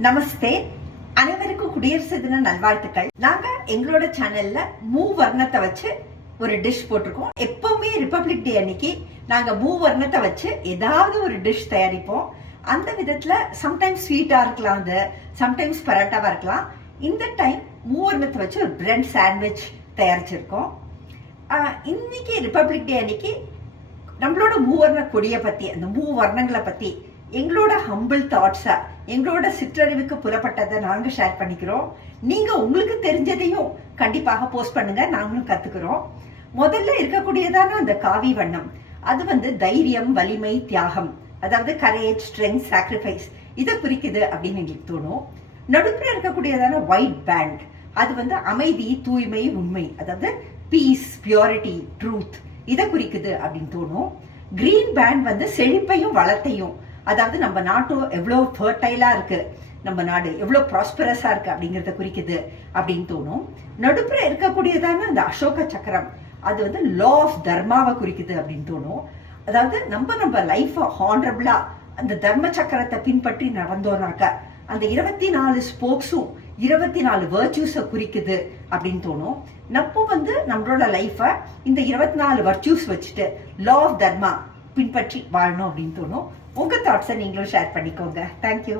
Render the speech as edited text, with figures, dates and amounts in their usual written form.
நமஸ்தே. அனைவருக்கும் குடியரசு தின நல்வாழ்த்துக்கள். நாங்க எங்களோட சேனல்ல மூவர்ணத்தை வச்சு ஒரு டிஷ் போட்டிருக்கோம். எப்பவுமே ரிபப்ளிக் டே அன்னைக்கு நாங்க மூவர்ணத்தை வச்சு ஏதாவது ஒரு டிஷ் தயாரிப்போம். அந்த விதத்துல சம்டைம்ஸ் ஸ்வீட்டா இருக்கலாம், அது சம்டைம்ஸ் பரோட்டாவா இருக்கலாம். இந்த டைம் மூவர்ணத்தை வச்சு ஒரு பிரெட் சாண்ட்விச் தயாரிச்சிருக்கோம். இன்னைக்கு ரிபப்ளிக் டே அன்னைக்கு நம்மளோட மூவர்ண கொடியை பத்தி, அந்த மூவர்ணங்களை பத்தி எங்களோட ஹம்பிள் தாட்ஸா, எங்களோட சிற்றறிவுக்கு புலப்பட்டதை நாங்க ஷேர் பண்ணிக்கிறோம். நீங்க உங்களுக்கு தெரிஞ்சதையும் கண்டிப்பாக போஸ்ட் பண்ணுங்க, நாங்களும் கத்துக்கிறோம். முதல்ல இருக்கக்கூடியதான அந்த காவி வண்ணம், அது தைரியம், வலிமை, தியாகம், அதாவது கரேஜ், ஸ்ட்ரெங்க், சாக்ரிஃபைஸ், இதை குறிக்குது அப்படின்னு எங்களுக்கு தோணும். நடுப்புற இருக்கக்கூடியதான ஒயிட் பேண்ட், அது அமைதி, தூய்மை, உண்மை, அதாவது பீஸ், பியூரிட்டி, ட்ரூத், இதை குறிக்குது அப்படின்னு தோணும். கிரீன் பேண்ட் செழிப்பையும் வளத்தையும், அதாவது நம்ம நாட்டு எவ்வளவு ஃபர்டைலா இருக்கு, நம்ம நாடு எவ்வளவு ப்ராஸ்பரஸா இருக்கு அப்படிங்கறத குறிக்குது அப்படின்னு தோணும். நடுப்புற இருக்கக்கூடியதான அந்த அசோக சக்கரம், அது லா ஆஃப் தர்மாவை குறிக்குது அப்படின்னு தோணும். அதாவது நம்ம லைஃப் ஹானரபிளா அந்த தர்ம சக்கரத்தை பின்பற்றி நடந்தோம்னாக்க அந்த 24 ஸ்போக்ஸும் 24 வர்ச்சூஸ குறிக்குது அப்படின்னு தோணும். நம்மளோட லைஃப இந்த 24 வர்ச்சூஸ் வச்சுட்டு லா ஆஃப் தர்மா பின்பற்றி வாழணும் அப்படின்னு தோணும். உங்க தாட்ஸை நீங்களும் ஷேர் பண்ணிக்கோங்க. தேங்க்யூ.